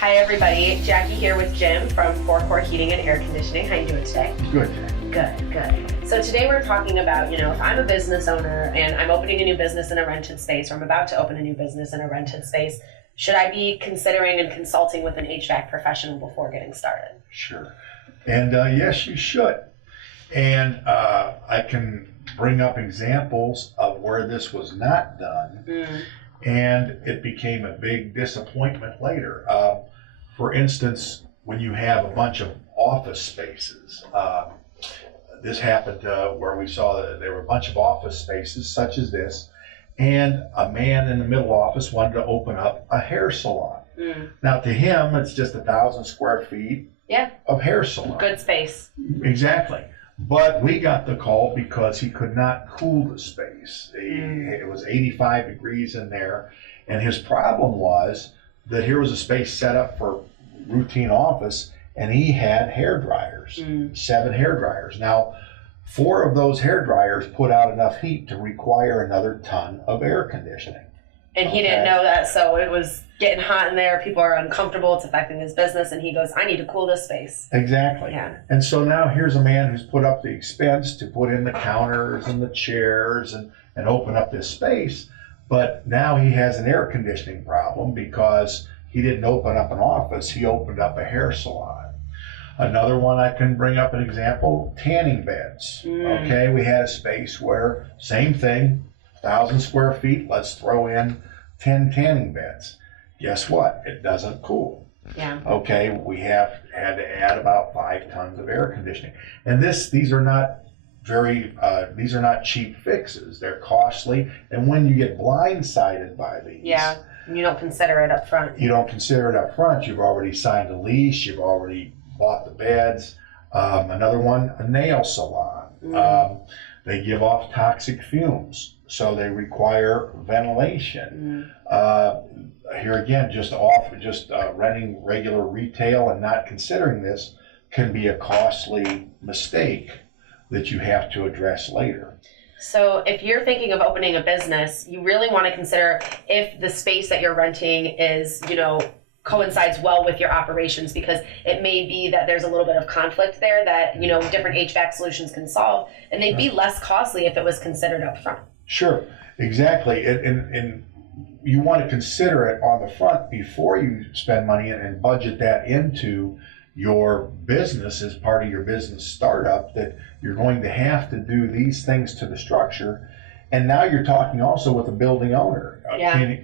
Hi everybody, Jackie here with Jim from Four Core Heating and Air Conditioning. How you doing today? Good. Good. So today we're talking about, if I'm a business owner and I'm opening a new business in a rented space, or I'm about to open a new business in a rented space, should I be considering and consulting with an HVAC professional before getting started? Sure. And yes, you should. And I can bring up examples of where this was not done, and it became a big disappointment later. For instance, when you have a bunch of office spaces, this happened where we saw that there were a bunch of office spaces such as this, and a man in the middle office wanted to open up a hair salon. Now to him, it's just 1,000 square feet of hair salon. Good space. Exactly. But we got the call because he could not cool the space. It was 85 degrees in there, and his problem was that here was a space set up for routine office, and he had hair dryers, 7 hair dryers. Now, 4 of those hair dryers put out enough heat to require another ton of air conditioning. And he didn't know that, so it was getting hot in there, people are uncomfortable, it's affecting his business, and he goes, I need to cool this space. Exactly. Yeah. And so now here's a man who's put up the expense to put in the counters and the chairs and open up this space, but now he has an air conditioning problem because he didn't open up an office, he opened up a hair salon. Another one I can bring up an example, tanning beds. Okay, we had a space where, same thing, 1,000 square feet, let's throw in 10 tanning beds. Guess what? It doesn't cool. Yeah. Okay, we had to add about 5 tons of air conditioning. And these are not these are not cheap fixes. They're costly. And when you get blindsided by these, you don't consider it up front. You don't consider it up front. You've already signed a lease. You've already bought the beds. Another one, a nail salon. They give off toxic fumes, so they require ventilation. Here again, just renting regular retail and not considering this can be a costly mistake that you have to address later. So if you're thinking of opening a business, you really want to consider if the space that you're renting is, coincides well with your operations, because it may be that there's a little bit of conflict there that, different HVAC solutions can solve, and they'd be less costly if it was considered up front. Sure, exactly. And you want to consider it on the front before you spend money and budget that into your business as part of your business startup, that you're going to have to do these things to the structure. And now you're talking also with the building owner.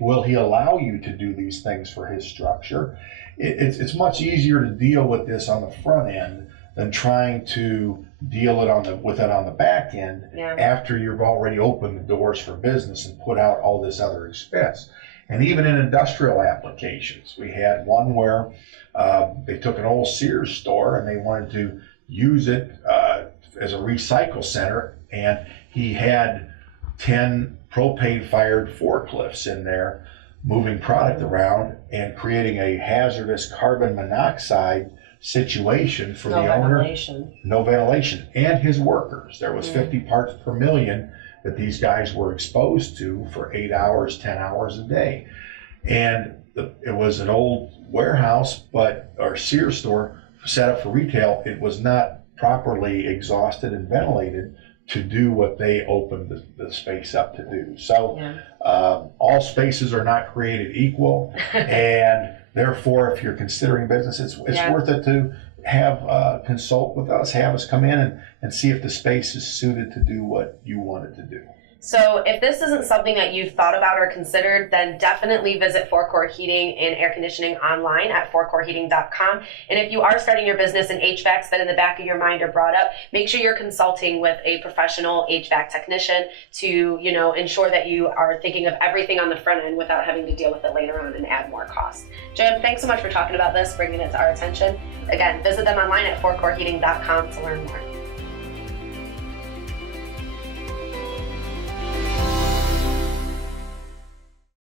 Will he allow you to do these things for his structure? It's much easier to deal with this on the front end than trying to deal with it on the back end after you've already opened the doors for business and put out all this other expense. And even in industrial applications, we had one where they took an old Sears store and they wanted to use it as a recycle center, and he had 10 propane-fired forklifts in there moving product around and creating a hazardous carbon monoxide situation for the owner. No ventilation. And his workers. There was 50 parts per million that these guys were exposed to for 8 hours, 10 hours a day. And it was an old warehouse, or Sears store set up for retail. It was not properly exhausted and ventilated to do what they opened the space up to do. So all spaces are not created equal, and therefore if you're considering business, it's worth it to have consult with us, have us come in and see if the space is suited to do what you want it to do. So if this isn't something that you've thought about or considered, then definitely visit Four Core Heating and Air Conditioning online at fourcoreheating.com. And if you are starting your business in HVACs that in the back of your mind are brought up, make sure you're consulting with a professional HVAC technician to, ensure that you are thinking of everything on the front end without having to deal with it later on and add more cost. Jim, thanks so much for talking about this, bringing it to our attention. Again, visit them online at fourcoreheating.com to learn more.